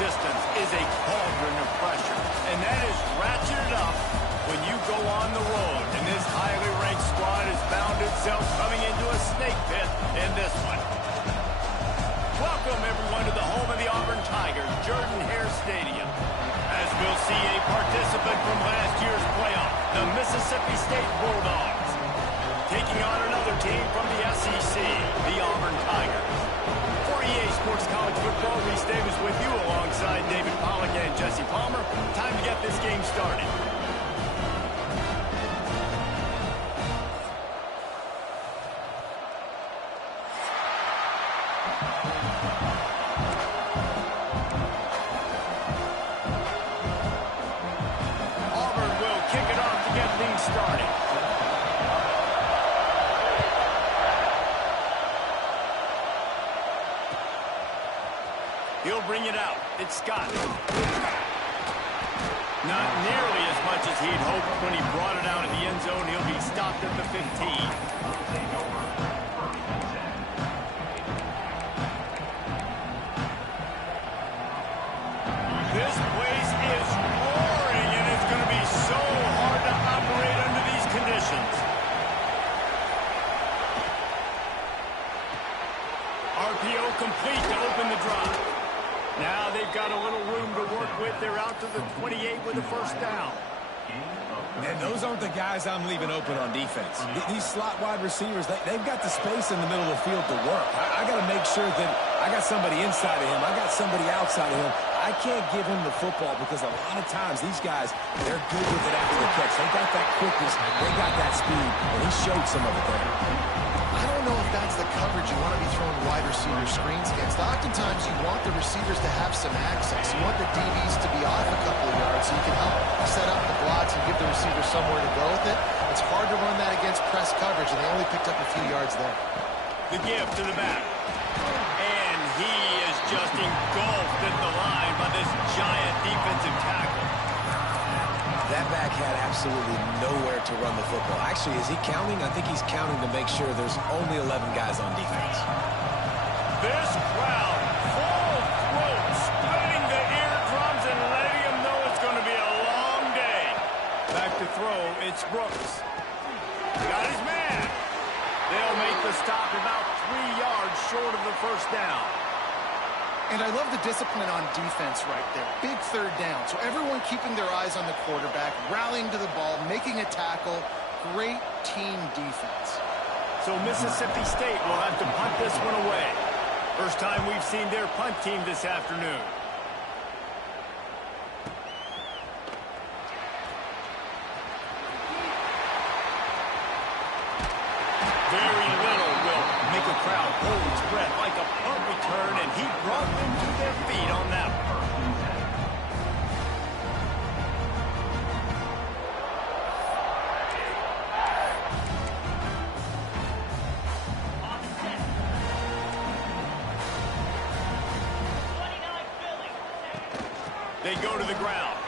resistance is a cauldron of pressure, and that is ratcheted up when you go on the road. And this highly ranked squad has found itself coming into a snake pit in this one. Welcome, everyone, to the home of the Auburn Tigers, Jordan-Hare Stadium. As we'll see a participant from last year's playoff, the Mississippi State Bulldogs, taking on another team from the SEC, the Auburn Tigers. For EA Sports College Football, Reese Davis with you alongside David Pollack and Jesse Palmer. Time to get this game started. Auburn will kick it off to get things started. He'll bring it out. It's Scott. Not nearly as much as he'd hoped when he brought it out of the end zone. He'll be stopped at the 15. This place is roaring, and it's going to be so hard to operate under these conditions. RPO complete to open the drive. Now they've got a little room to work with. They're out to the 28 with a first down. And those aren't the guys I'm leaving open on defense. These slot wide receivers, they've got the space in the middle of the field to work. I got to make sure that I got somebody inside of him. I got somebody outside of him. I can't give him the football because a lot of times these guys, they're good with it after the catch. They got that quickness. They got that speed, and he showed some of it there. I don't know if that's the coverage you want to be throwing wide receiver screens against. Oftentimes, you want the receivers to have some access. You want the DBs to be off a couple of yards so you can help set up the blocks and give the receiver somewhere to go with it. It's hard to run that against press coverage, and they only picked up a few yards there. The give to the back. And he is just engulfed at the line by this giant defensive tackle. That back had absolutely nowhere to run the football. Actually, is he counting? I think he's counting to make sure there's only 11 guys on defense. This crowd, full throat, splitting the eardrums and letting him know it's going to be a long day. Back to throw, it's Brooks. Got his man. They'll make the stop about 3 yards short of the first down. And I love the discipline on defense right there. Big third down. So everyone keeping their eyes on the quarterback, rallying to the ball, making a tackle. Great team defense. So Mississippi State will have to punt this one away. First time we've seen their punt team this afternoon. Very little will make a crowd hold its breath like a punt return, and he brought them to their feet on that one. They go to the ground.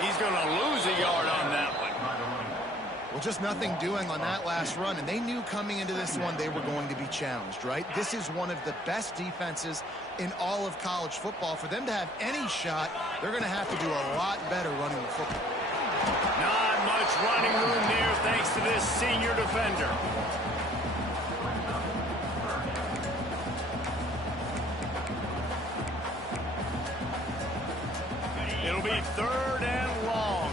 He's going to lose a yard on that one. Well, just nothing doing on that last run, and they knew coming into this one they were going to be challenged, right? This is one of the best defenses in all of college football. For them to have any shot, they're going to have to do a lot better running the football. Not much running room there thanks to this senior defender. It'll be third and long.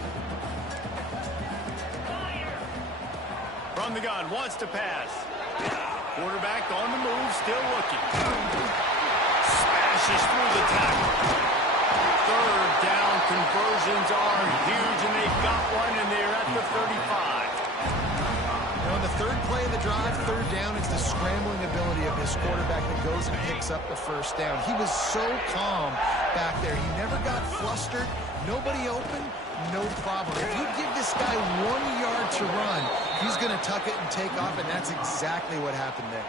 From the gun, wants to pass. Quarterback on the move, still looking. Smashes through the tackle. Third down conversions are huge, and they've got one, and they're at the 35. On the third play of the drive, third down, it's the scrambling ability of his quarterback that goes and picks up the first down. He was so calm back there. He never got flustered. Nobody open, no problem. If you give this guy 1 yard to run, he's going to tuck it and take off, and that's exactly what happened there.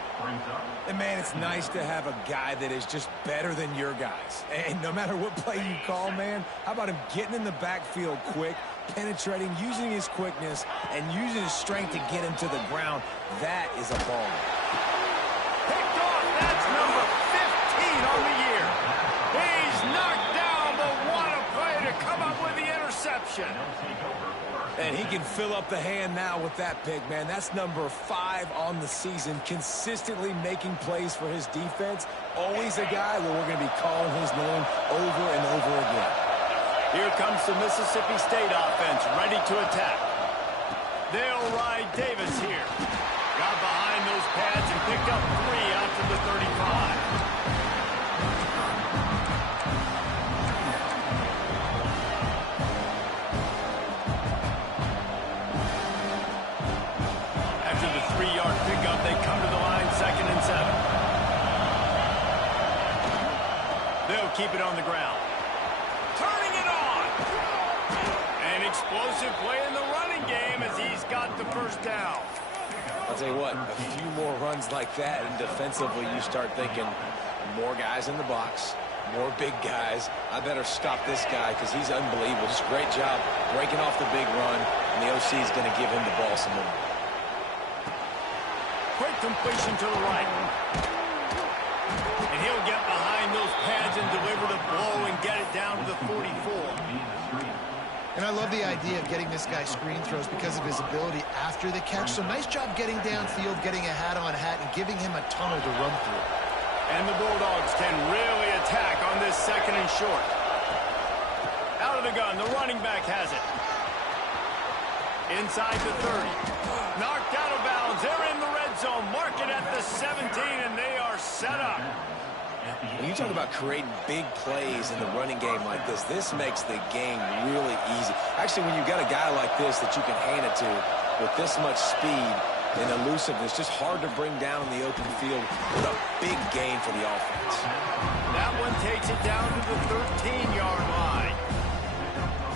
And, man, it's nice to have a guy that is just better than your guys. And no matter what play you call, man, how about him getting in the backfield quick, penetrating, using his quickness, and using his strength to get him to the ground? That is a ball. Picked off. That's number 15 on the year. He's completion. And he can fill up the hand now with that pick, man. That's number 5 on the season, consistently making plays for his defense. Always a guy where we're going to be calling his name over and over again. Here comes the Mississippi State offense, ready to attack. They'll ride Davis here. Got behind those pads and picked up 3 out to the 35. After the 3-yard pickup, they come to the line, 2nd and 7. They'll keep it on the ground. Turning it on. An explosive play in the running game as he's got the first down. I'll tell you what, a few more runs like that, and defensively you start thinking more guys in the box, more big guys. I better stop this guy because he's unbelievable. Just a great job breaking off the big run, and the OC is going to give him the ball some more. Quick completion to the right. And he'll get behind those pads and deliver the blow and get it down to the 44. And I love the idea of getting this guy screen throws because of his ability after the catch. So nice job getting downfield, getting a hat-on-hat, and giving him a tunnel to run through. And the Bulldogs can really attack on this 2nd and short. Out of the gun, the running back has it. Inside the 30. Knocked out of bounds. They're in the red zone. Mark it at the 17, and they are set up. When you talk about creating big plays in the running game like this makes the game really easy. Actually, when you've got a guy like this that you can hand it to with this much speed and elusiveness, just hard to bring down in the open field with a big gain for the offense. That one takes it down to the 13-yard line.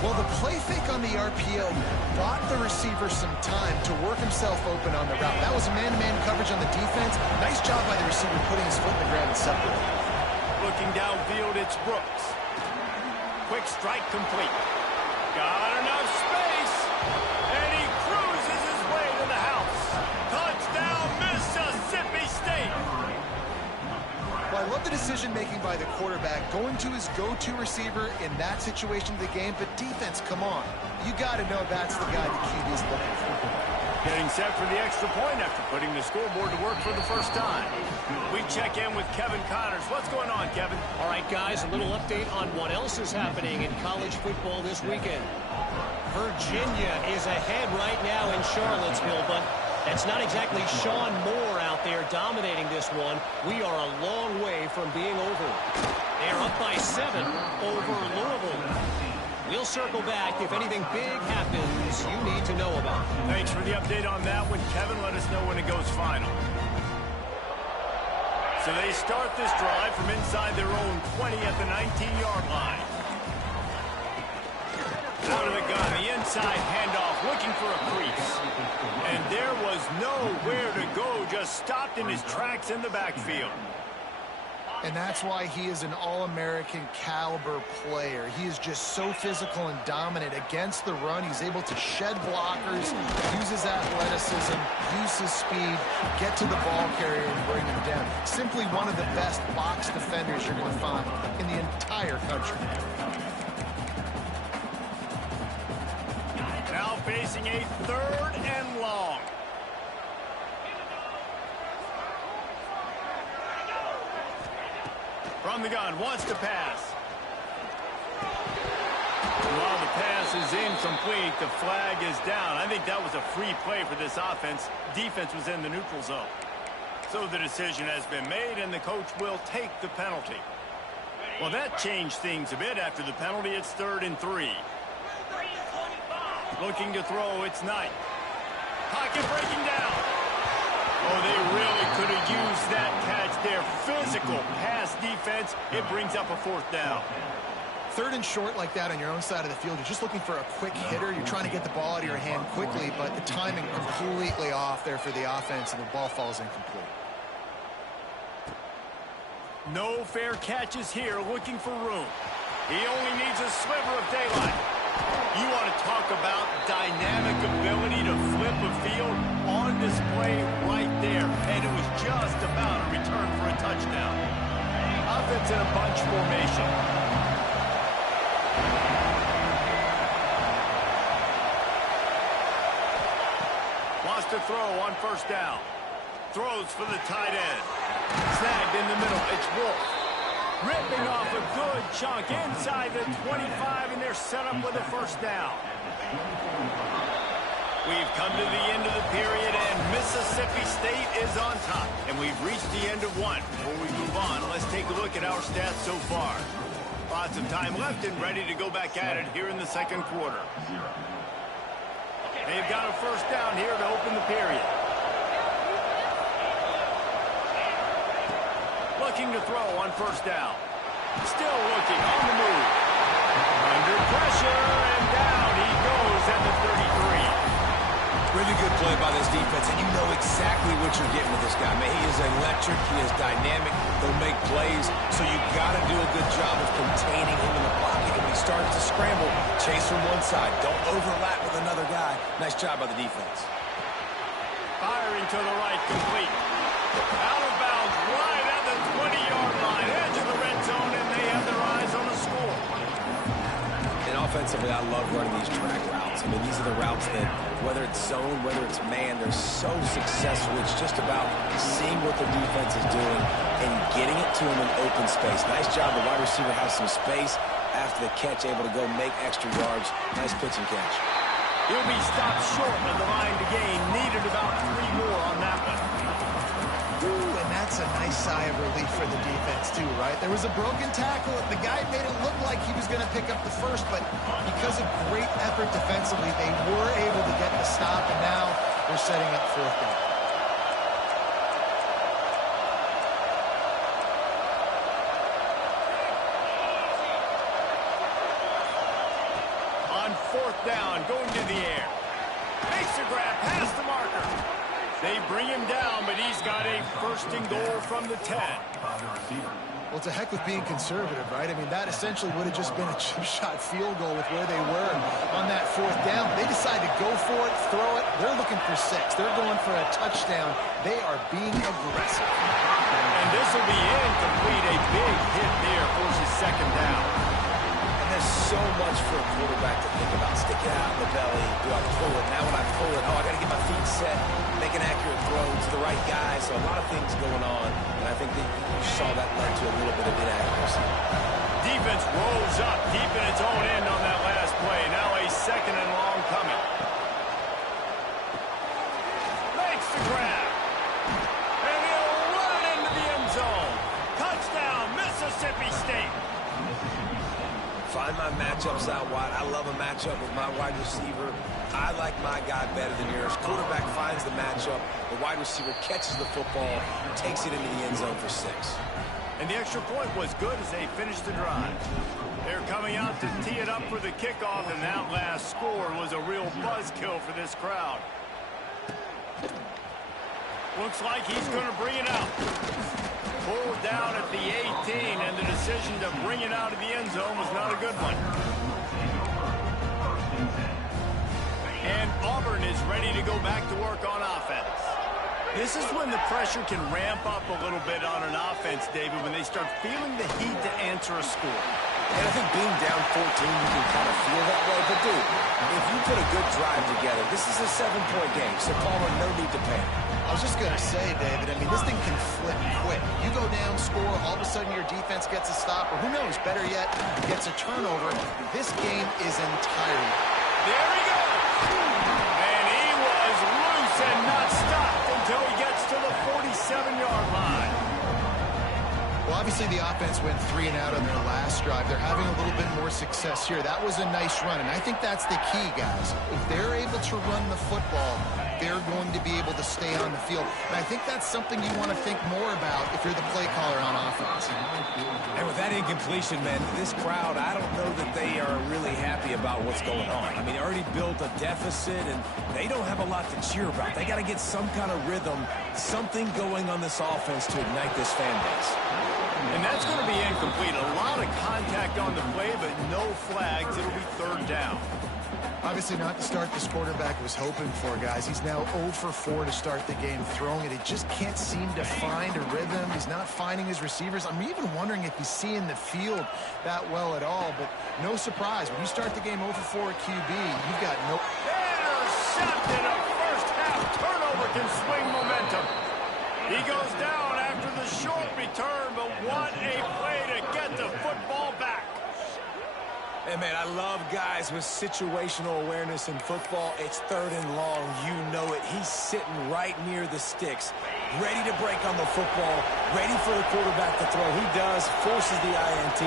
Well, the play fake on the RPO bought the receiver some time to work himself open on the route. That was a man-to-man coverage on the defense. Nice job by the receiver putting his foot in the ground and separating. Looking downfield, it's Brooks. Quick strike complete. Got enough space, and he cruises his way to the house. Touchdown, Mississippi State. Well, I love the decision-making by the quarterback, going to his go-to receiver in that situation of the game. But defense, come on. You got to know that's the guy the QB's looking for. Getting set for the extra point after putting the scoreboard to work for the first time. We check in with Kevin Connors. What's going on, Kevin? All right, guys, a little update on what else is happening in college football this weekend. Virginia is ahead right now in Charlottesville, but that's not exactly Sean Moore out there dominating this one. We are a long way from being over. They are up by 7 over Louisville. We'll circle back if anything big happens you need to know about. Thanks for the update on that one, Kevin. Let us know when it goes final. So they start this drive from inside their own 20 at the 19-yard line. Out of the gun, the inside handoff, looking for a crease. And there was nowhere to go, just stopped in his tracks in the backfield. And that's why he is an All-American caliber player. He is just so physical and dominant against the run. He's able to shed blockers, use his athleticism, use his speed, get to the ball carrier and bring him down. Simply one of the best box defenders you're going to find in the entire country. Now facing a 3rd and long. From the gun, wants to pass. While the pass is incomplete, the flag is down. I think that was a free play for this offense. Defense was in the neutral zone. So the decision has been made, and the coach will take the penalty. Well, that changed things a bit. After the penalty, it's 3rd and 3. Looking to throw, it's Knight. Pocket breaking down. Oh, they really could have used that catch there. Physical pass defense. It brings up a 4th down. 3rd and short like that on your own side of the field. You're just looking for a quick hitter. You're trying to get the ball out of your hand quickly, but the timing completely off there for the offense, and the ball falls incomplete. No fair catches here, looking for room. He only needs a sliver of daylight. You want to talk about dynamic ability to flip a field on display right there. And it was just about a return for a touchdown. Offense in a bunch formation. to throw on first down. Throws for the tight end. Snagged in the middle. It's Wolf. Ripping off a good chunk inside the 25, and they're set up with a first down. We've come to the end of the period, and Mississippi State is on top. And we've reached the end of one. Before we move on, let's take a look at our stats so far. Lots of time left and ready to go back at it here in the second quarter. They've got a first down here to open the period. Looking to throw on first down. Still looking on the move. Under pressure, and down he goes at the 33. Really good play by this defense, and you know exactly what you're getting with this guy. Man, he is electric. He is dynamic. He'll make plays, so you got to do a good job of containing him in the pocket. And when he starts to scramble, chase from one side. Don't overlap with another guy. Nice job by the defense. Firing to the right, complete. Out of bounds, right at the 20-yard line. Edge of the red zone, and they have their eyes on the score. And offensively, I love running these track routes. I mean, these are the routes that, whether it's zone, whether it's man, they're so successful. It's just about seeing what the defense is doing and getting it to them in open space. Nice job. The wide receiver has some space after the catch, able to go make extra yards. Nice pitch and catch. He'll be stopped short of the line to gain. Needed about 3 more on that one. Ooh, and that's a nice sigh of relief for the defense, too, right? There was a broken tackle. The guy made it look like he was going to pick up the first, but because of great effort defensively, they were able to get the stop, and now they're setting up fourth down. On fourth down, going to the air. Makes a grab past the marker. They bring him down, but he's got a first and goal from the 10. Well, it's a heck with being conservative, right? I mean, that essentially would have just been a chip shot field goal with where they were on that fourth down. They decide to go for it, throw it. They're looking for 6. They're going for a touchdown. They are being aggressive. And this will be incomplete. A big hit there forces second down. There's so much for a quarterback to think about. Stick it out in the belly. Do I pull it? Now when I pull it, I got to get my feet set, make an accurate throw to the right guy. So a lot of things going on, and I think that you saw that led to a little bit of inaccuracy. Defense rolls up deep in its own end on that last play. Now a second and long coming. Makes the grab. And he'll run it into the end zone. Touchdown, Mississippi State. Find my matchups out wide. I love a matchup with my wide receiver. I like my guy better than yours. Quarterback finds the matchup. The wide receiver catches the football, takes it into the end zone for 6. And the extra point was good as they finished the drive. They're coming out to tee it up for the kickoff, and that last score was a real buzzkill for this crowd. Looks like he's going to bring it out. Pulled down at the 18, and the decision to bring it out of the end zone was not a good one. And Auburn is ready to go back to work on offense. This is when the pressure can ramp up a little bit on an offense, David, when they start feeling the heat to answer a score. And I think being down 14, you can kind of feel that way. But, dude, if you put a good drive together, this is a 7-point game. So, Palmer, no need to panic. I was just going to say, David, I mean, this thing can flip quick. You go down, score, all of a sudden your defense gets a stop, or who knows, better yet, gets a turnover. This game is entirely. There he goes! And he was loose and not stopped until he gets to the 47-yard line. Well, obviously the offense went 3 and out on their last drive. They're having a little bit more success here. That was a nice run, and I think that's the key, guys. If they're able to run the football, they're going to be able to stay on the field. And I think that's something you want to think more about if you're the play caller on offense. And with that incompletion, man, this crowd, I don't know that they are really happy about what's going on. I mean, they already built a deficit, and they don't have a lot to cheer about. They got to get some kind of rhythm, something going on this offense to ignite this fan base. And that's going to be incomplete. A lot of contact on the play, but no flags. It'll be third down. Obviously not the start this quarterback was hoping for, guys. He's now 0 for 4 to start the game throwing it. He just can't seem to find a rhythm. He's not finding his receivers. I'm even wondering if he's seeing the field that well at all, but no surprise. When you start the game 0 for 4 at QB, you've got no... Intercepted, a first half turnover. can swing momentum. He goes down after the short return, but what a play to get the football back. Hey, man, I love guys with situational awareness in football. It's third and long. You know it. He's sitting right near the sticks, ready to break on the football, ready for the quarterback to throw. He does, forces the INT.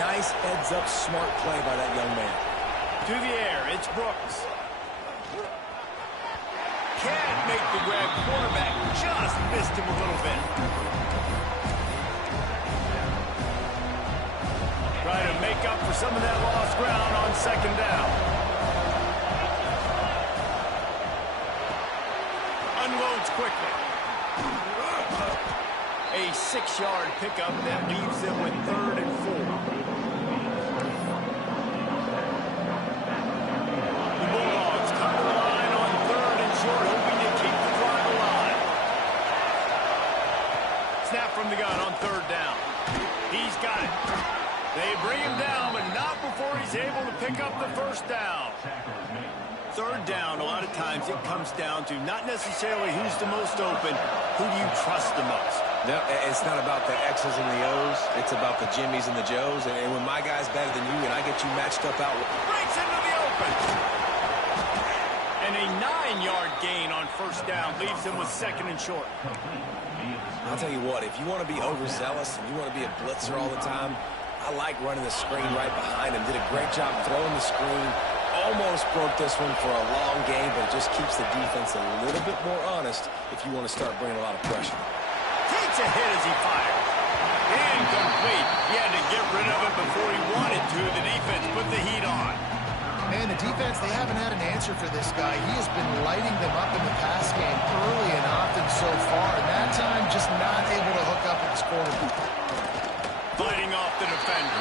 Nice heads-up, smart play by that young man. To the air, it's Brooks. Can't make the grab. Quarterback just missed him a little bit. Try to make up for some of that lost ground on second down. Unloads quickly. A 6-yard pickup that leaves them with 3rd and 4. The Bulldogs come to the line on 3rd and short, hoping to keep the drive alive. Snap from the gun on 3rd down. He's got it. They bring him down, but not before he's able to pick up the 1st down. 3rd down, a lot of times it comes down to not necessarily who's the most open, who do you trust the most? No, it's not about the X's and the O's. It's about the Jimmies and the Joes. And when my guy's better than you and I get you matched up out. Breaks into the open. And a 9-yard gain on 1st down leaves him with 2nd and short. I'll tell you what, if you want to be overzealous and you want to be a blitzer all the time, I like running the screen right behind him. Did a great job throwing the screen. Almost broke this one for a long game, but it just keeps the defense a little bit more honest if you want to start bringing a lot of pressure. Takes a hit as he fires. Incomplete. He had to get rid of it before he wanted to. The defense put the heat on. Man, the defense, they haven't had an answer for this guy. He has been lighting them up in the pass game early and often so far, and that time just not able to hook up with his quarterback. Fighting off the defender.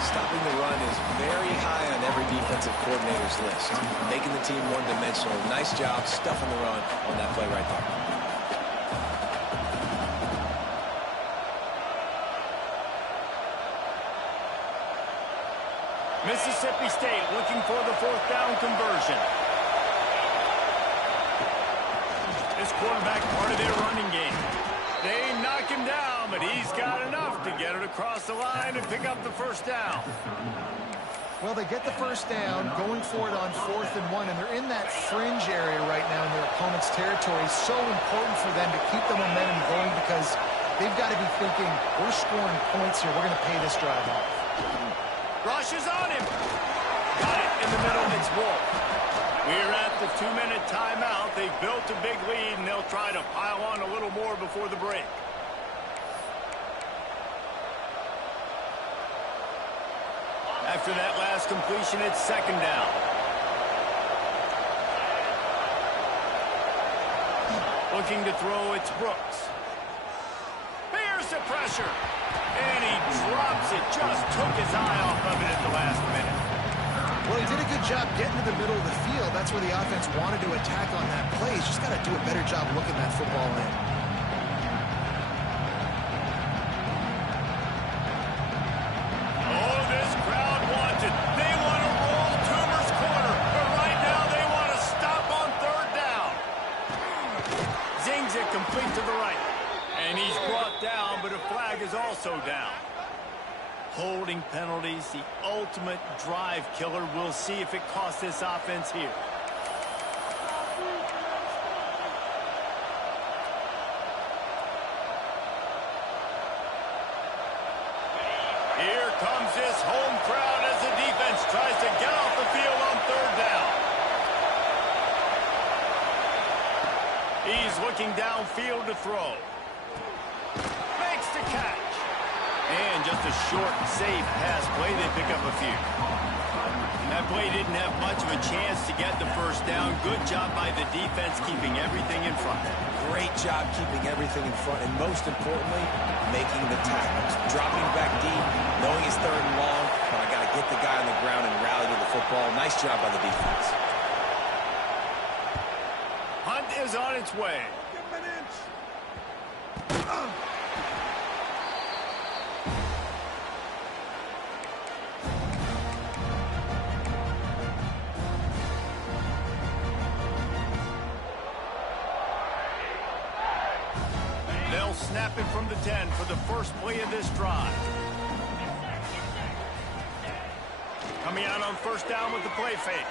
Stopping the run is very high on every defensive coordinator's list. Making the team one-dimensional. Nice job stuffing the run on that play right there. Mississippi State looking for the 4th down conversion. This quarterback part of their running game. They knock him down, but he's got enough to get it across the line and pick up the 1st down. Well, they get the 1st down, going for it on 4th and 1, and they're in that fringe area right now in their opponent's territory. So important for them to keep the momentum going because they've got to be thinking, we're scoring points here. We're going to pay this drive off. Rush is on him. Got it in the middle. It's Wolf. We're at the 2-minute timeout. They've built a big lead, and they'll try to pile on a little more before the break. After that last completion, it's 2nd down. Looking to throw, it's Brooks. Here's the pressure. And he drops it. Just took his eye off of it at the last minute. Well, he did a good job getting to the middle of the field. That's where the offense wanted to attack on that play. He's just got to do a better job looking that football in. Oh, this crowd wants it. They want to roll Toomer's corner. But right now they want to stop on 3rd down. Zings it complete to the right. And he's brought down, but a flag is also down. Holding penalties, the ultimate drive killer. We'll see if it costs this offense here. Here comes this home crowd as the defense tries to get off the field on 3rd down. He's looking downfield to throw. Makes the catch. And just a short, safe pass play. They pick up a few. That play didn't have much of a chance to get the 1st down. Good job by the defense keeping everything in front. Great job keeping everything in front, and most importantly, making the tackles. Dropping back deep, knowing it's 3rd and long, but I got to get the guy on the ground and rally to the football. Nice job by the defense. Hunt is on its way. snap it from the 10 for the first play of this drive. Coming out on first down with the play fake.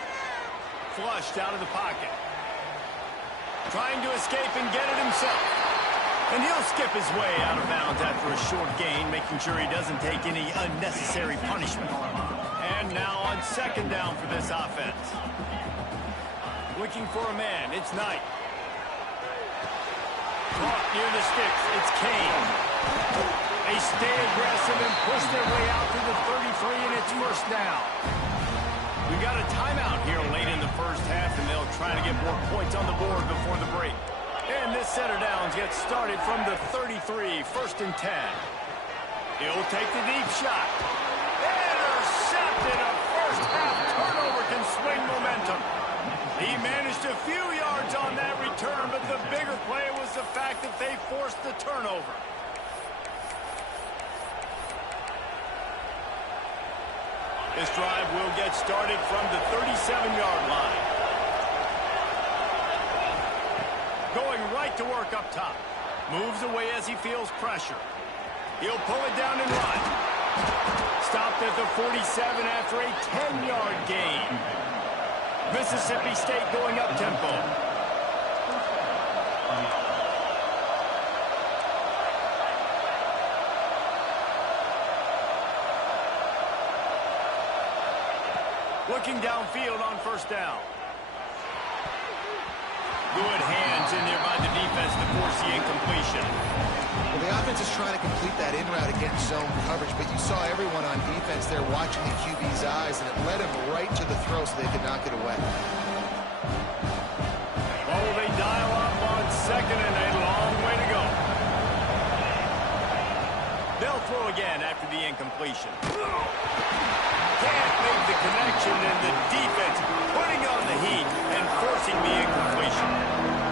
Flushed out of the pocket. Trying to escape and get it himself. And he'll skip his way out of bounds after a short gain, making sure he doesn't take any unnecessary punishment. And now on second down for this offense. Looking for a man, it's Knight. Caught near the sticks, it's Kane. They stay aggressive and push their way out to the 33, and it's first down. We got a timeout here late in the first half, and they'll try to get more points on the board before the break. And this set of downs gets started from the 33, first and 10. He'll take the deep shot. Intercepted. A first half turnover can swing momentum. He managed a few yards on that return, but the bigger play was the fact that they forced the turnover. This drive will get started from the 37-yard line. Going right to work up top. Moves away as he feels pressure. He'll pull it down and run. Stopped at the 47 after a 10-yard gain. Mississippi State going up tempo. Looking downfield on first down. Good hands in there by the defense to force the incompletion. Well, the offense is trying to complete that in route against zone coverage, but you saw everyone on defense there watching the QB's eyes, and it led him right to the throw so they could knock it away. Oh, they dial up on second and a long way to go. They'll throw again after the incompletion. Can't make the connection, and the defense putting on the heat and forcing the incompletion.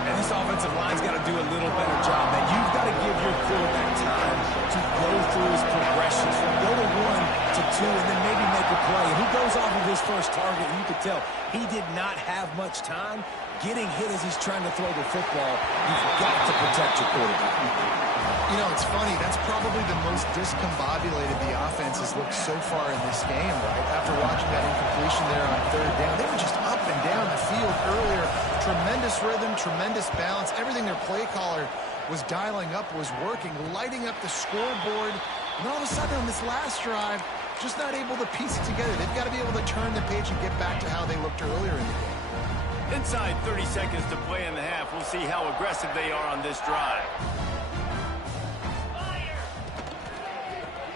And this offensive line's got to do a little better job, man. You've got to give your quarterback time to go through his progressions, from go to 1 to 2, and then maybe make a play. And he goes off of his first target, and you could tell he did not have much time getting hit as he's trying to throw the football. You've got to protect your quarterback. You know, it's funny. That's probably the most discombobulated the offense has looked so far in this game, right? After watching that incompletion there on third down, they were just up and down the field earlier. Tremendous rhythm, tremendous balance. Everything their play caller was dialing up was working, lighting up the scoreboard. And all of a sudden on this last drive, just not able to piece it together. They've got to be able to turn the page and get back to how they looked earlier in the game. Inside 30 seconds to play in the half. We'll see how aggressive they are on this drive.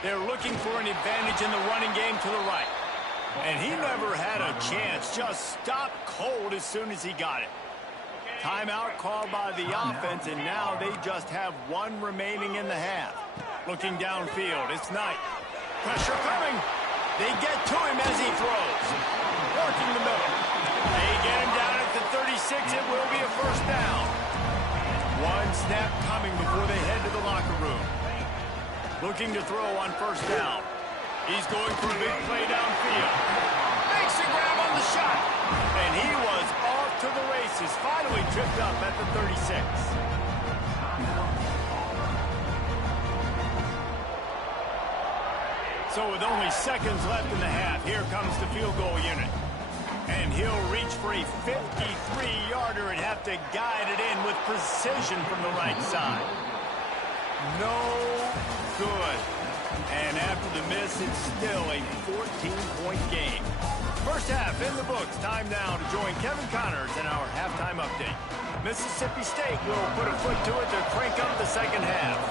They're looking for an advantage in the running game to the right. And he never had a chance. Just stopped cold as soon as he got it. Timeout called by the offense, and now they just have one remaining in the half. Looking downfield, it's Knight. Pressure coming. They get to him as he throws. Working the middle. They get him down at the 36. It will be a first down. One snap coming before they head to the locker room. Looking to throw on first down. He's going for a big play downfield. Makes a grab on the shot. And he was off to the races. Finally tripped up at the 36. So with only seconds left in the half, here comes the field goal unit. And he'll reach for a 53-yarder and have to guide it in with precision from the right side. No good. And after the miss, it's still a 14-point game. First half in the books. Time now to join Kevin Connors in our halftime update. Mississippi State will put a foot to it to crank up the second half.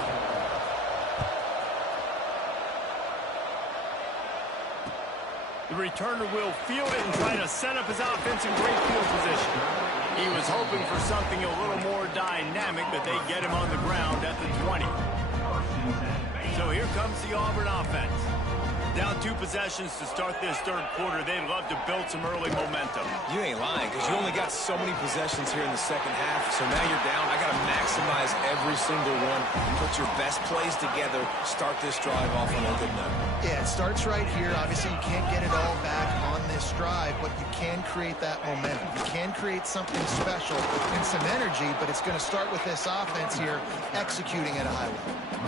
The returner will field it and try to set up his offense in great field position. He was hoping for something a little more dynamic, but they get him on the ground at the 20. So here comes the Auburn offense. Down 2 possessions to start this third quarter. They'd love to build some early momentum. You ain't lying, because you only got so many possessions here in the second half. So now you're down. I got to maximize every single one. Put your best plays together. Start this drive off on a good note. Yeah, it starts right here. Obviously, you can't get it all back on this drive, but you can create that momentum. You can create something special and some energy, but it's going to start with this offense here executing at a high level.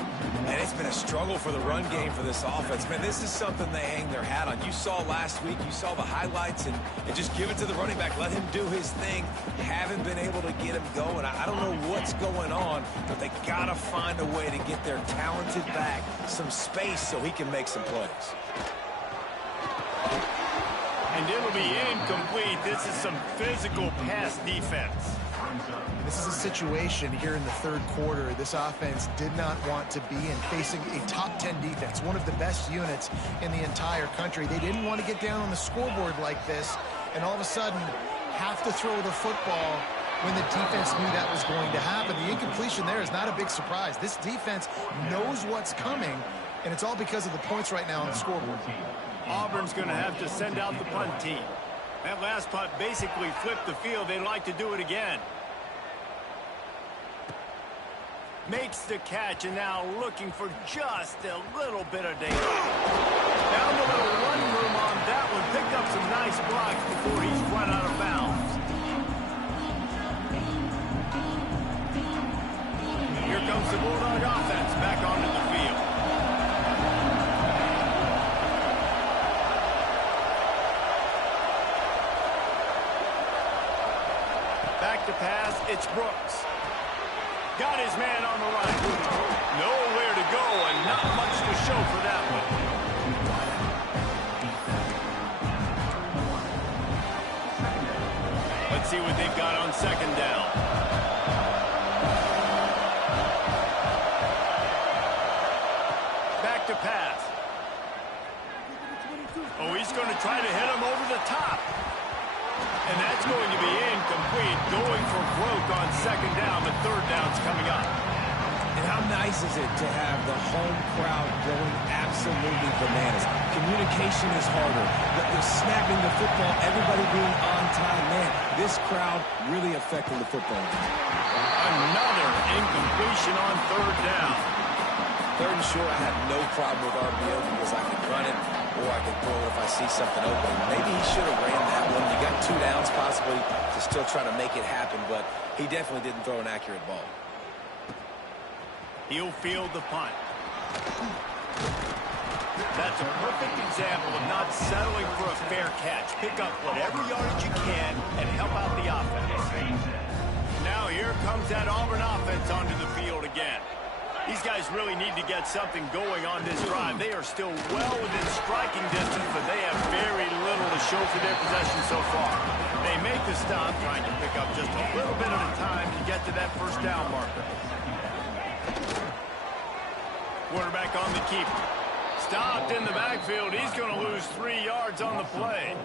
And it's been a struggle for the run game for this offense. Man, this is something they hang their hat on. You saw last week, you saw the highlights, and just give it to the running back. Let him do his thing. Haven't been able to get him going. I don't know what's going on, but they got to find a way to get their talented back some space so he can make some plays. And it'll be incomplete. This is some physical pass defense. This is a situation here in the third quarter this offense did not want to be in, facing a top 10 defense, one of the best units in the entire country. They didn't want to get down on the scoreboard like this and all of a sudden have to throw the football when the defense knew that was going to happen. The incompletion there is not a big surprise. This defense knows what's coming, and it's all because of the points right now on the scoreboard. Auburn's going to have to send out the punt team. That last punt basically flipped the field. They'd like to do it again. Makes the catch, and now looking for just a little bit of danger. Found a little run room on that one. Picked up some nice blocks before he's run out of bounds. Here comes the Bulldog offense back onto the field. Back to pass, it's Brooks. Got his man on the right. Nowhere to go and not much to show for that one. Let's see what they've got on second down. Back to pass. Oh, he's going to try to hit him over the top. And that's going to be incomplete. Going for broke on second down, but third down's coming up. And how nice is it to have the home crowd going absolutely bananas? Communication is harder. The snapping the football, everybody being on time. Man, this crowd really affecting the football game. Another incompletion on third down. Third and short, I have no problem with RPO because I can run it or I can throw it if I see something open. Maybe he should have ran that one. You got 2 downs possibly to still try to make it happen, but he definitely didn't throw an accurate ball. He'll field the punt. That's a perfect example of not settling for a fair catch. Pick up whatever yardage you can and help out the offense. Now here comes that Auburn offense onto the field again. These guys really need to get something going on this drive. They are still well within striking distance, but they have very little to show for their possession so far. They make the stop, trying to pick up just a little bit at a time to get to that first down marker. Quarterback on the keeper. Stopped in the backfield. He's going to lose 3 yards on the play.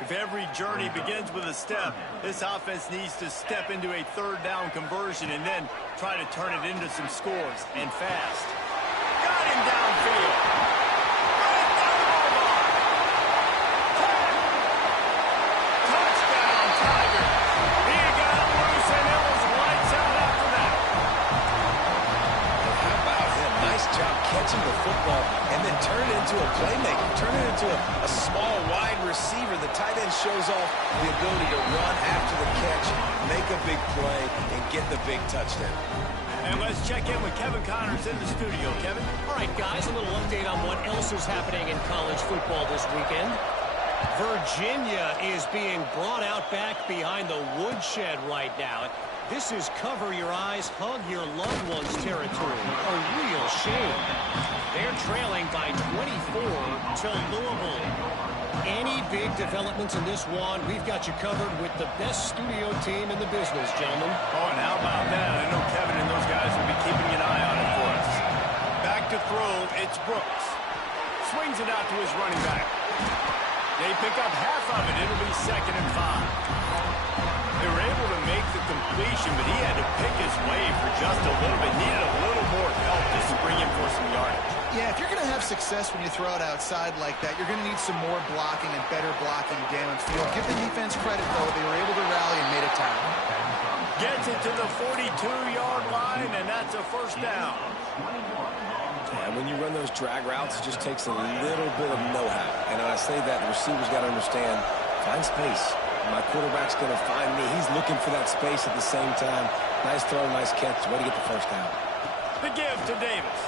If every journey begins with a step, this offense needs to step into a third down conversion and then try to turn it into some scores, and fast. Got him downfield. Touchdown, Tigers. He got him loose, and it was lights out after that. How about him? Nice job catching the football and then turn it into a playmaker. Turn it into a small wide receiver. The tight end shows off the ability to run after the catch, make a big play, and get the big touchdown. And let's check in with Kevin Connors in the studio. Kevin? All right, guys, a little update on what else is happening in college football this weekend. Virginia is being brought out back behind the woodshed right now. This is cover your eyes, hug your loved ones territory. A real shame. They're trailing by 24 to Louisville. Any big developments in this one, we've got you covered with the best studio team in the business, gentlemen. Oh, and how about that? I know Kevin and those guys will be keeping an eye on it for us. Back to throw, it's Brooks. Swings it out to his running back. They pick up half of it. It'll be 2nd and 5. They were able to make the completion, but he had to pick his way for just a little bit. Needed a little more help to spring him for some yardage. Yeah, if you're going to have success when you throw it outside like that, you're going to need some more blocking and better blocking downfield. Give the defense credit, though. They were able to rally and made a tackle. Gets it to the 42-yard line, and that's a first down. And when you run those drag routes, it just takes a little bit of know-how. And when I say that, the receiver's got to understand, find space. My quarterback's going to find me. He's looking for that space at the same time. Nice throw, nice catch. Way to get the first down. The give to to Davis.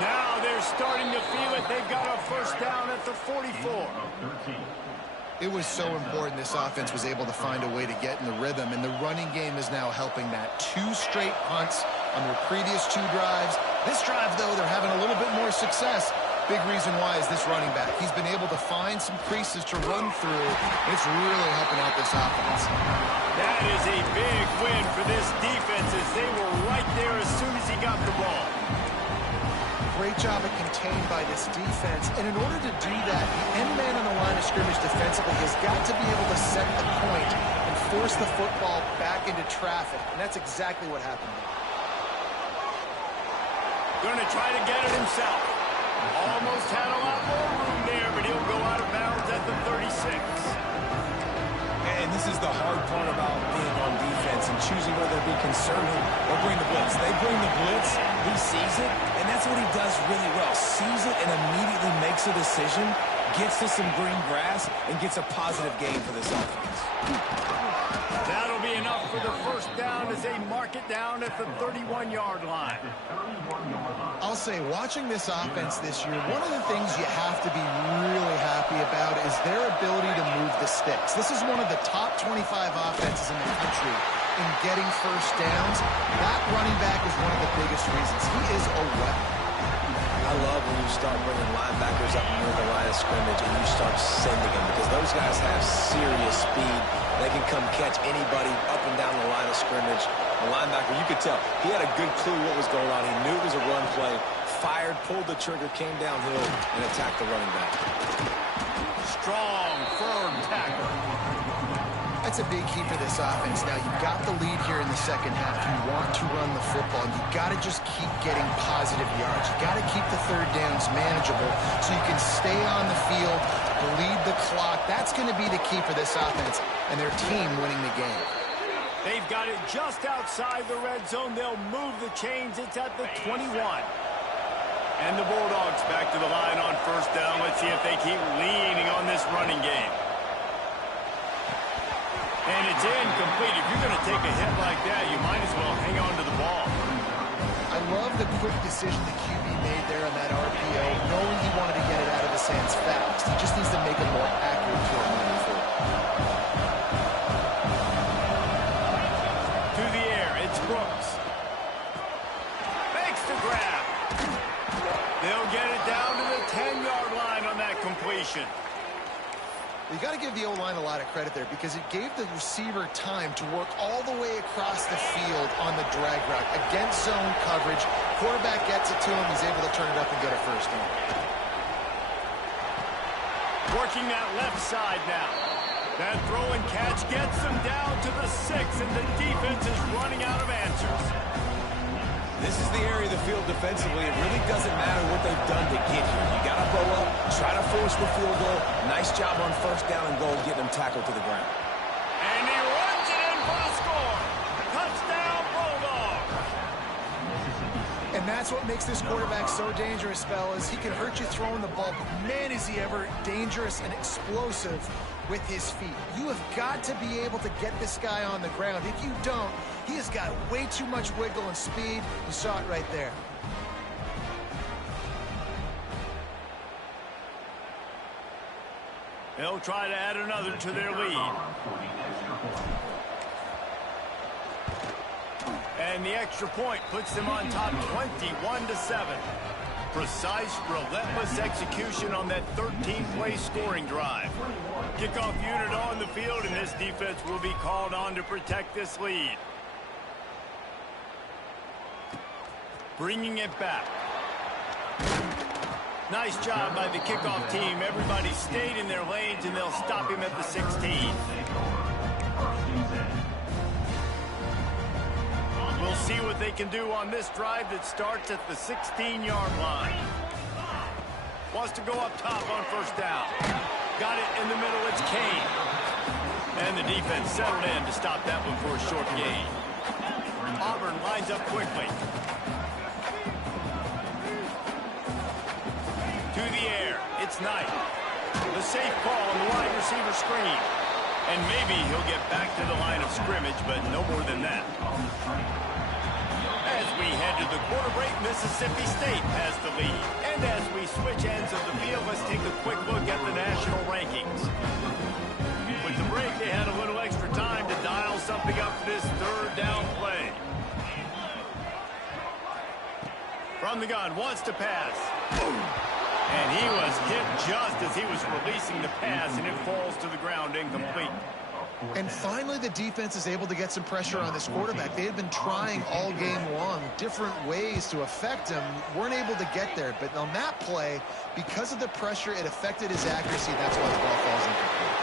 Now they're starting to feel it. They've got a first down at the 44. It was so important this offense was able to find a way to get in the rhythm, and the running game is now helping that. 2 straight punts on their previous 2 drives. This drive, though, they're having a little bit more success. Big reason why is this running back. He's been able to find some creases to run through. It's really helping out this offense. That is a big win for this defense as they were right there as soon as he got the ball. Great job of contained by this defense. And in order to do that, the end man on the line of scrimmage defensively has got to be able to set the point and force the football back into traffic. And that's exactly what happened there. Going to try to get it himself. Almost had a lot more room there, but he'll go out of bounds at the 36. And this is the hard part about being on defense and choosing whether to be conservative or bring the blitz. They bring the blitz, he sees it, and that's what he does really well. Sees it and immediately makes a decision, gets to some green grass, and gets a positive gain for this offense. That'll be enough for the first down as they mark it down at the 31-yard line. I'll say, watching this offense this year, one of the things you have to be really happy about is their ability to move the sticks. This is one of the top 25 offenses in the country in getting first downs. That running back is one of the biggest reasons. He is a weapon. I love when you start bringing linebackers up near the line of scrimmage and you start sending them, because those guys have serious speed. They can come catch anybody up and down the line of scrimmage. The linebacker, you could tell, he had a good clue what was going on. He knew it was a run play, fired, pulled the trigger, came downhill, and attacked the running back. Strong, firm tackle. That's a big key for this offense. Now, you've got the lead here in the second half. You want to run the football. You've got to just keep getting positive yards. You've got to keep the third downs manageable so you can stay on the field, bleed the clock. That's going to be the key for this offense and their team winning the game. They've got it just outside the red zone. They'll move the chains. It's at the 21. And the Bulldogs back to the line on first down. Let's see if they keep leaning on this running game. And it's incomplete. If you're going to take a hit like that, you might as well hang on to the ball. I love the quick decision the QB made there on that RPO, knowing he wanted to get it out of his hands fast. He just needs to make it more accurate to him moving forward. To the air, it's Brooks. Makes the grab. They'll get it down to the 10-yard line on that completion. You got to give the O-line a lot of credit there because it gave the receiver time to work all the way across the field on the drag route against zone coverage. Quarterback gets it to him. He's able to turn it up and get a first down. Working that left side now. That throw and catch gets them down to the 6, and the defense is running out of answers. This is the area of the field defensively. It really doesn't matter what they've done to get here. You got to blow up, try to force the field goal. Nice job on first down and goal, getting them tackled to the ground. And he runs it in for the score. Touchdown, Bulldogs. And that's what makes this quarterback so dangerous, fellas. He can hurt you throwing the ball, but man, is he ever dangerous and explosive with his feet. You have got to be able to get this guy on the ground. If you don't, he has got way too much wiggle and speed. You saw it right there. They'll try to add another to their lead. And the extra point puts them on top 21-7. Precise, relentless execution on that 13-play scoring drive. Kickoff unit on the field, and this defense will be called on to protect this lead. Bringing it back. Nice job by the kickoff team. Everybody stayed in their lanes, and they'll stop him at the 16. We'll see what they can do on this drive that starts at the 16-yard line. Wants to go up top on first down. Got it in the middle. It's Kane. And the defense settled in to stop that one for a short gain. Auburn lines up quickly. To the air. It's Knight. The safe call on the wide receiver screen. And maybe he'll get back to the line of scrimmage, but no more than that. As we head to the quarter break, Mississippi State has the lead. And as we switch ends of the field, let's take a quick look at the national rankings. With the break, they had a little extra time to dial something up for this third down play. From the gun, wants to pass. And he was hit just as he was releasing the pass, and it falls to the ground incomplete. And finally, the defense is able to get some pressure on this quarterback. They had been trying all game long different ways to affect him. Weren't able to get there. But on that play, because of the pressure, it affected his accuracy. That's why the ball falls incomplete.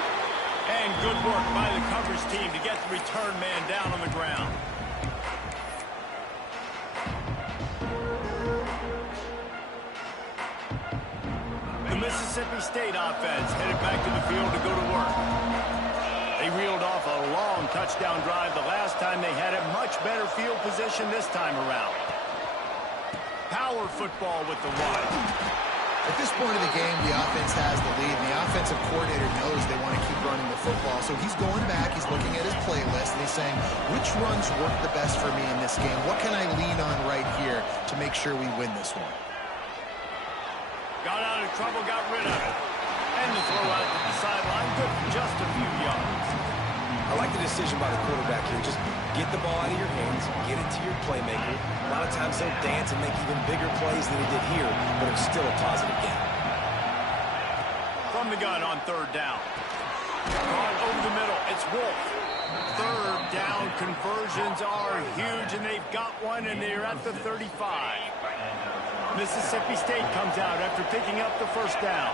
And good work by the coverage team to get the return man down on the ground. The Mississippi State offense headed back to the field to go to work. They reeled off a long touchdown drive the last time they had a much better field position this time around. Power football with the run. At this point of the game, the offense has the lead, and the offensive coordinator knows they want to keep running the football. So he's going back, he's looking at his playlist, and he's saying, which runs work the best for me in this game? What can I lean on right here to make sure we win this one? Got out of trouble, got rid of it. And the throw out to the sideline, good for just a few yards. I like the decision by the quarterback here. Just get the ball out of your hands, get it to your playmaker. A lot of times he'll dance and make even bigger plays than he did here, but it's still a positive game. From the gun on third down. Ball over the middle, it's Wolf. Third down conversions are huge, and they've got one, and they're at the 35. Mississippi State comes out after picking up the first down.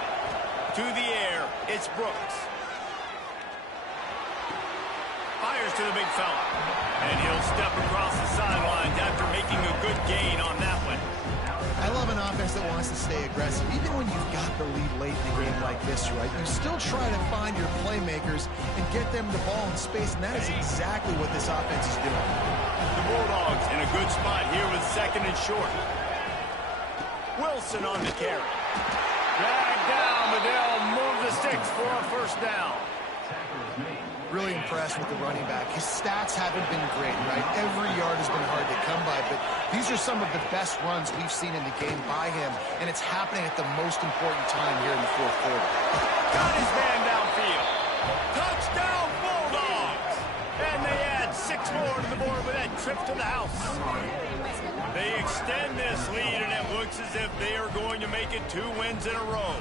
To the air, it's Brooks. Fires to the big fella. And he'll step across the sidelines after making a good gain on that one. I love an offense that wants to stay aggressive. Even when you've got the lead late in a game like this, right, you still try to find your playmakers and get them the ball in space, and that is exactly what this offense is doing. The Bulldogs in a good spot here with second and short. Wilson on the carry. Dragged down, but they'll move the sticks for a first down. Really impressed with the running back. His stats haven't been great, right? Every yard has been hard to come by, but these are some of the best runs we've seen in the game by him, and it's happening at the most important time here in the fourth quarter. Got his man downfield. Touchdown, Bulldogs! And they add 6 more to the board with that trip to the house. They extend this lead, and it looks as if they are going to make it 2 wins in a row.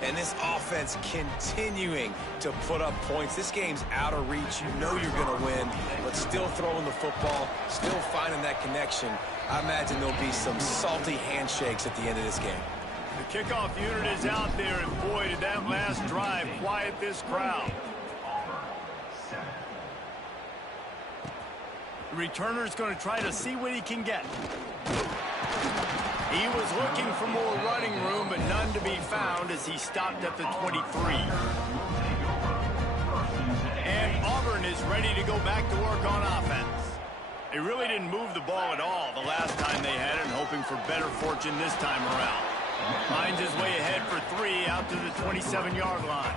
And this offense continuing to put up points. This game's out of reach. You know you're going to win, but still throwing the football, still finding that connection. I imagine there'll be some salty handshakes at the end of this game. The kickoff unit is out there, and boy, did that last drive quiet this crowd. The returner's going to try to see what he can get. He was looking for more running room, but none to be found as he stopped at the 23. And Auburn is ready to go back to work on offense. They really didn't move the ball at all the last time they had it, and hoping for better fortune this time around. Finds his way ahead for 3 out to the 27-yard line.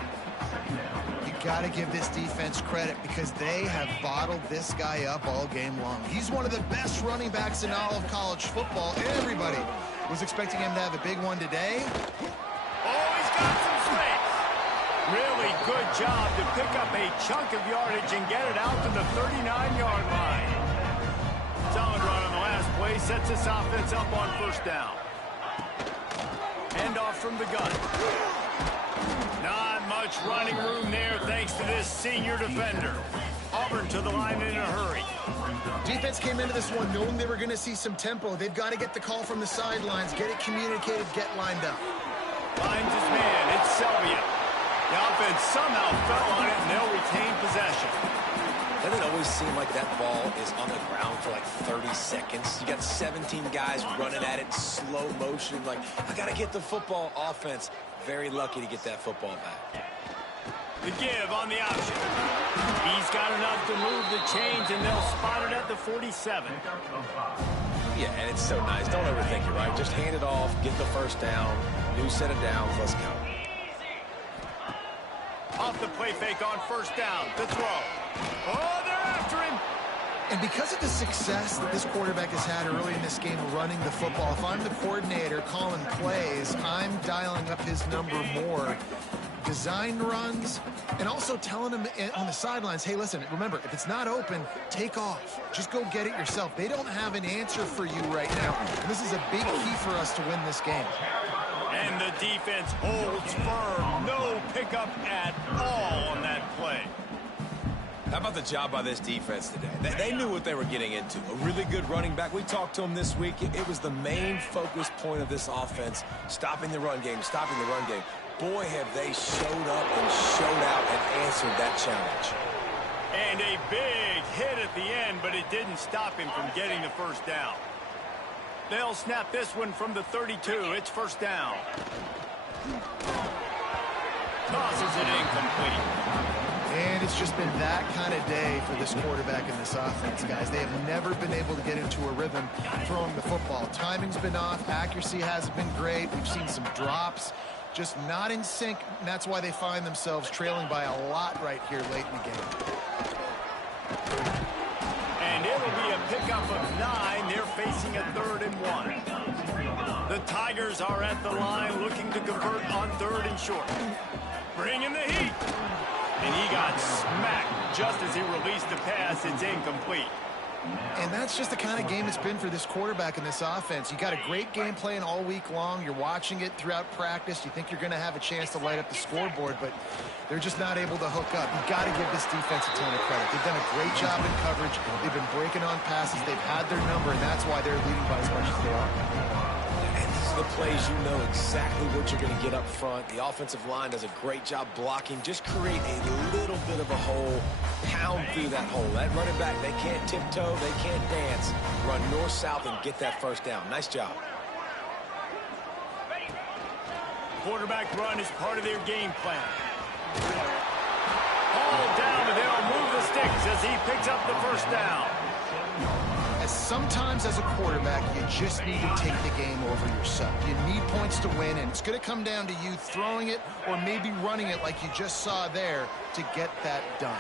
You got to give this defense credit because they have bottled this guy up all game long. He's one of the best running backs in all of college football. Everybody was expecting him to have a big one today. Oh, he's got some space. Really good job to pick up a chunk of yardage and get it out to the 39-yard line. Solid run on the last play sets this offense up on first down. Handoff from the gun. Not much running room there thanks to this senior defender. Auburn to the line in a hurry. Defense came into this one knowing they were going to see some tempo. They've got to get the call from the sidelines, get it communicated, get lined up. Finds his man. It's Selvia. The offense somehow fell on it, and they'll retain possession. Doesn't it always seem like that ball is on the ground for like 30 seconds? You got 17 guys running at it, slow motion. Like, I got to get the football. Offense, very lucky to get that football back. The give on the option. He's got enough to move the chains, and they'll spot it at the 47. Yeah, and it's so nice. Don't overthink it, right? Just hand it off, get the first down, new set of downs, let's go. Off the play fake on first down. The throw. Oh, they're after him. And because of the success that this quarterback has had early in this game running the football, if I'm the coordinator calling plays, I'm dialing up his number more. Design runs, and also telling him on the sidelines, hey, listen, remember, if it's not open, take off. Just go get it yourself. They don't have an answer for you right now. And this is a big key for us to win this game. And the defense holds firm. No pickup at all on that play. How about the job by this defense today? They knew what they were getting into. A really good running back. We talked to him this week. It was the main focus point of this offense, stopping the run game, stopping the run game. Boy, have they showed up and showed out and answered that challenge. And a big hit at the end, but it didn't stop him from getting the first down. They'll snap this one from the 32. It's first down. Tosses it incomplete. And it's just been that kind of day for this quarterback and this offense, guys. They have never been able to get into a rhythm throwing the football. Timing's been off. Accuracy hasn't been great. We've seen some drops. Just not in sync, and that's why they find themselves trailing by a lot right here late in the game. And it'll be a pickup of 9. They're facing a 3rd and 1. The Tigers are at the line looking to convert on 3rd and short. Bringing the heat. And he got smacked just as he released the pass. It's incomplete. And that's just the kind of game it's been for this quarterback and this offense. You got a great game plan all week long. You're watching it throughout practice. You think you're going to have a chance to light up the scoreboard, but they're just not able to hook up. You got to give this defense a ton of credit. They've done a great job in coverage. They've been breaking on passes. They've had their number, and that's why they're leading by as much as they are. The plays, you know exactly what you're going to get up front. The offensive line does a great job blocking. Just create a little bit of a hole, pound through that hole. That running back, they can't tiptoe, they can't dance. Run north-south and get that first down. Nice job. Quarterback run is part of their game plan. All down, and they'll move the sticks as he picks up the first down. Sometimes as a quarterback, you just need to take the game over yourself. You need points to win, and it's going to come down to you throwing it or maybe running it like you just saw there to get that done.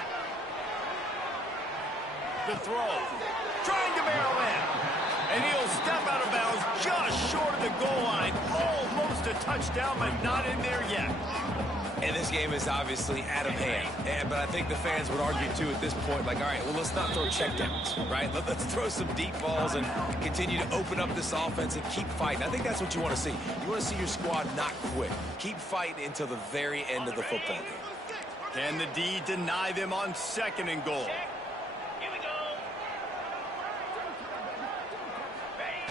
The throw. Trying to barrel in. And he'll step out of bounds just short of the goal line. Almost a touchdown, but not in there yet. And this game is obviously out of hand. But I think the fans would argue, too, at this point, like, all right, well, let's not throw checkdowns, right? Let's throw some deep balls and continue to open up this offense and keep fighting. I think that's what you want to see. You want to see your squad not quit. Keep fighting until the very end of the football game. Can the D deny them on 2nd and goal?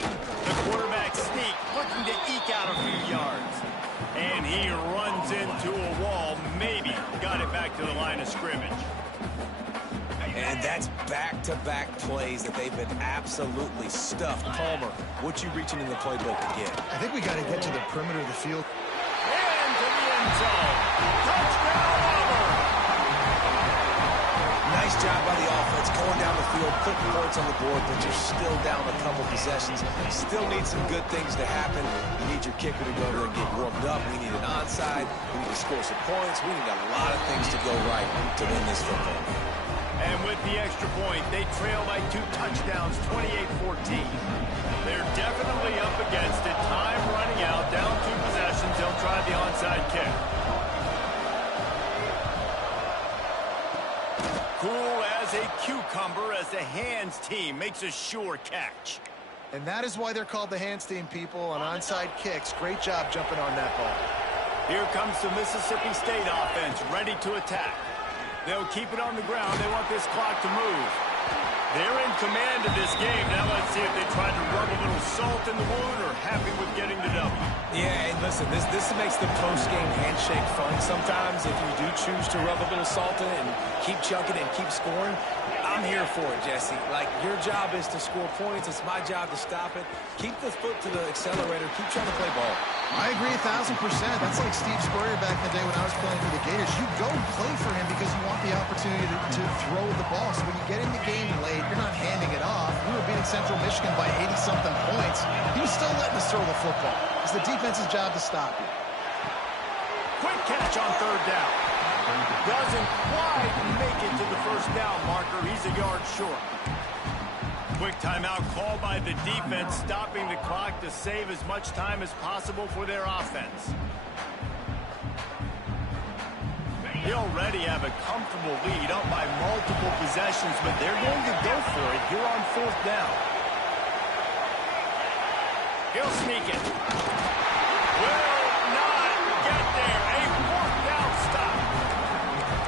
The quarterback sneak, looking to eke out a few yards. And he runs into a wall, maybe got it back to the line of scrimmage. And that's back-to-back plays that they've been absolutely stuffed. Palmer, what you reaching in the playbook again? I think we got to get to the perimeter of the field. And to the end zone. Touchdown, Auburn! Nice job by the offense going down the field, putting points on the board, but you're still down a couple possessions. Still need some good things to happen. You need your kicker to go there and get warmed up. We need an onside. We need to score some points. We need a lot of things to go right to win this football game. And with the extra point, they trail by 2 touchdowns, 28-14. They're definitely up against it. Time running out, down 2 possessions. They'll try the onside kick. Cool as a cucumber as the hands team makes a sure catch. And that is why they're called the hands team, people, on onside kicks. Great job jumping on that ball. Here comes the Mississippi State offense, ready to attack. They'll keep it on the ground. They want this clock to move. They're in command of this game. Now let's see if they try to rub a little salt in the wound or happy with getting the W. Yeah, and listen, this makes the post-game handshake fun. Sometimes if you do choose to rub a little salt in it and keep chucking and keep scoring, I'm here for it, Jesse. Like, your job is to score points. It's my job to stop it. Keep the foot to the accelerator. Keep trying to play ball. I agree 1,000%. That's like Steve Spurrier back in the day when I was playing for the Gators. You go play for him because you want the opportunity to throw the ball. So when you get in the game late, you're not handing it off. We were beating Central Michigan by 80-something points. He was still letting us throw the football. It's the defense's job to stop you. Quick catch on 3rd down. Doesn't quite make it to the first down marker. He's a yard short. Quick timeout call by the defense, stopping the clock to save as much time as possible for their offense. They already have a comfortable lead, up by multiple possessions, but they're going to go for it here on 4th down. He'll sneak it. Will not get there. A 4th down stop.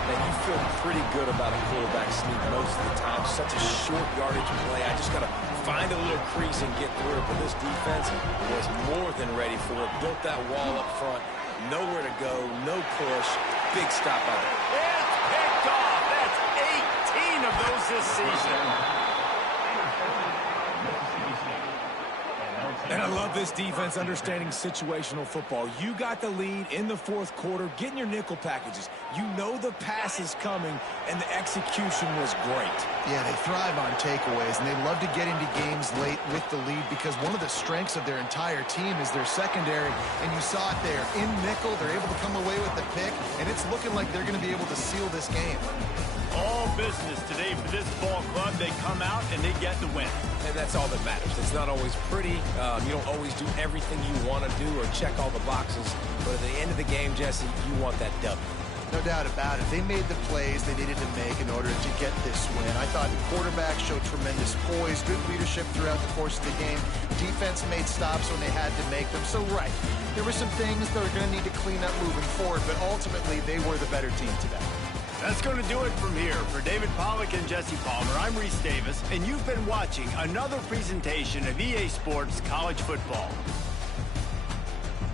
And you feel pretty good about a quarterback sneak most of the time. Such a short yardage play. I just got to find a little crease and get through it. But this defense was more than ready for it. Built that wall up front. Nowhere to go. No push. Big stop by them. It's picked off. That's 18 of those this season. And I love this defense understanding situational football. You got the lead in the 4th quarter, getting your nickel packages. You know the pass is coming, and the execution was great. Yeah, they thrive on takeaways, and they love to get into games late with the lead because one of the strengths of their entire team is their secondary, and you saw it there. In nickel, they're able to come away with the pick, and it's looking like they're going to be able to seal this game. All business today for this ball club. They come out and they get the win. And that's all that matters. It's not always pretty. You don't always do everything you want to do or check all the boxes. But at the end of the game, Jesse, you want that W. No doubt about it. They made the plays they needed to make in order to get this win. I thought the quarterback showed tremendous poise, good leadership throughout the course of the game. Defense made stops when they had to make them. So, right, there were some things that were going to need to clean up moving forward, but ultimately they were the better team today. That's going to do it from here. For David Pollack and Jesse Palmer, I'm Reese Davis, and you've been watching another presentation of EA Sports College Football.